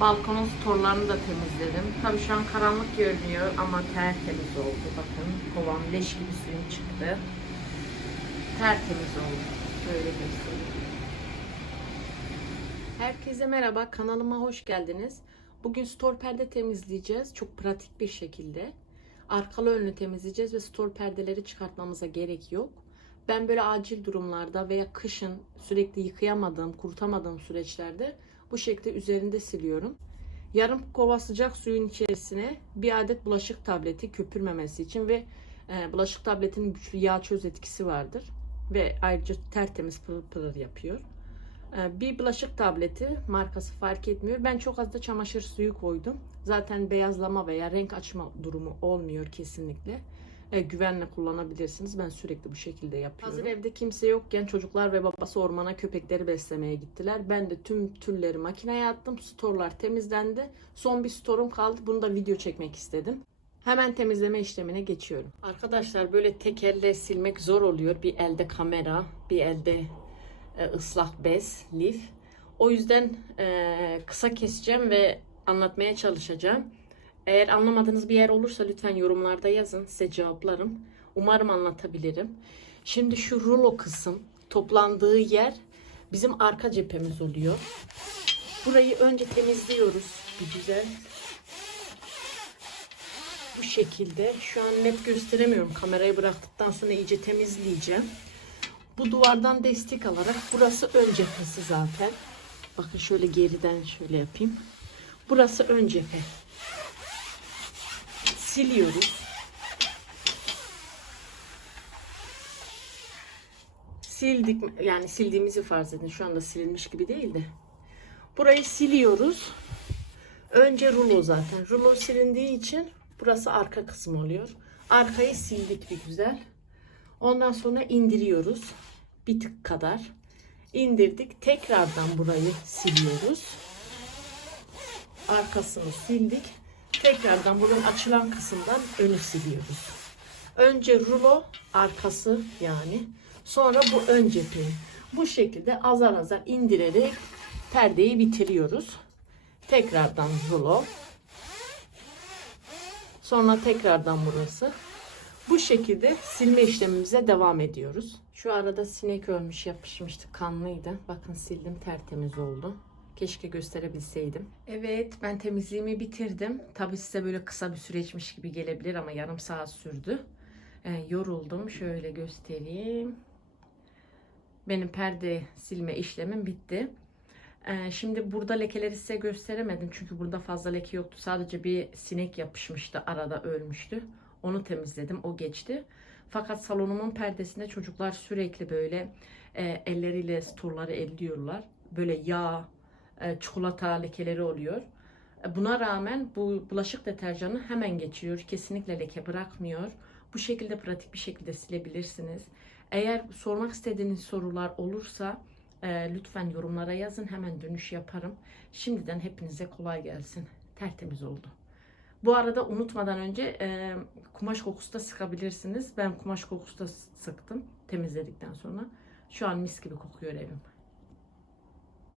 Balkonun torlarını da temizledim. Tabii şu an karanlık görünüyor ama tertemiz oldu. Bakın kovam leş gibi suyum çıktı. Tertemiz oldu. Böyle göstereyim. Herkese merhaba. Kanalıma hoş geldiniz. Bugün store perde temizleyeceğiz. Çok pratik bir şekilde. Arkalı önlü temizleyeceğiz ve store perdeleri çıkartmamıza gerek yok. Ben böyle acil durumlarda veya kışın sürekli yıkayamadığım, kurutamadığım süreçlerde bu şekilde üzerinde siliyorum. Yarım kova sıcak suyun içerisine bir adet bulaşık tableti köpürmemesi için ve e, bulaşık tabletinin güçlü yağ çöz etkisi vardır. Ve ayrıca tertemiz pırıl pırıl yapıyor. E, bir bulaşık tableti markası fark etmiyor. Ben çok az da çamaşır suyu koydum. Zaten beyazlama veya renk açma durumu olmuyor kesinlikle. E, güvenle kullanabilirsiniz. Ben sürekli bu şekilde yapıyorum. Hazır evde kimse yokken çocuklar ve babası ormana köpekleri beslemeye gittiler. Ben de tüm türleri makineye attım. Storlar temizlendi. Son bir storum kaldı. Bunu da video çekmek istedim. Hemen temizleme işlemine geçiyorum. Arkadaşlar böyle tek elle silmek zor oluyor. Bir elde kamera, bir elde e, ıslak bez, lif. O yüzden e, kısa keseceğim ve anlatmaya çalışacağım. Eğer anlamadığınız bir yer olursa lütfen yorumlarda yazın. Size cevaplarım. Umarım anlatabilirim. Şimdi şu rulo kısım toplandığı yer bizim arka cephemiz oluyor. Burayı önce temizliyoruz bir güzel. Bu şekilde. Şu an net gösteremiyorum. Kamerayı bıraktıktan sonra iyice temizleyeceğim. Bu duvardan destek alarak burası ön cephesi zaten. Bakın şöyle geriden şöyle yapayım. Burası ön cephe siliyoruz. Sildik yani sildiğimizi farz edin. Şu anda silinmiş gibi değil de. Burayı siliyoruz. Önce rulo zaten. Rulo silindiği için burası arka kısmı oluyor. Arkayı sildik bir güzel. Ondan sonra indiriyoruz. Bir tık kadar. indirdik. Tekrardan burayı siliyoruz. Arkasını sildik. Tekrardan buradan açılan kısımdan önü siliyoruz. Önce rulo arkası yani. Sonra bu ön cepheyi. Bu şekilde azar azar indirerek perdeyi bitiriyoruz. Tekrardan rulo. Sonra tekrardan burası. Bu şekilde silme işlemimize devam ediyoruz. Şu arada sinek ölmüş yapışmıştı kanlıydı. Bakın sildim tertemiz oldu. Keşke gösterebilseydim. Evet ben temizliğimi bitirdim. Tabi size böyle kısa bir süreçmiş gibi gelebilir ama yarım saat sürdü. Ee, yoruldum. Şöyle göstereyim. Benim perde silme işlemim bitti. Ee, şimdi burada lekeleri size gösteremedim. Çünkü burada fazla leke yoktu. Sadece bir sinek yapışmıştı. Arada ölmüştü. Onu temizledim. O geçti. Fakat salonumun perdesinde çocuklar sürekli böyle e, elleriyle storları elliyorlar. Böyle yağ, e, çikolata lekeleri oluyor. E, Buna rağmen bu bulaşık deterjanı hemen geçiyor. Kesinlikle leke bırakmıyor. Bu şekilde pratik bir şekilde silebilirsiniz. Eğer sormak istediğiniz sorular olursa e, lütfen yorumlara yazın. Hemen dönüş yaparım. Şimdiden hepinize kolay gelsin. Tertemiz oldu. Bu arada unutmadan önce e, kumaş kokusu da sıkabilirsiniz. Ben kumaş kokusu da sıktım temizledikten sonra. Şu an mis gibi kokuyor evim.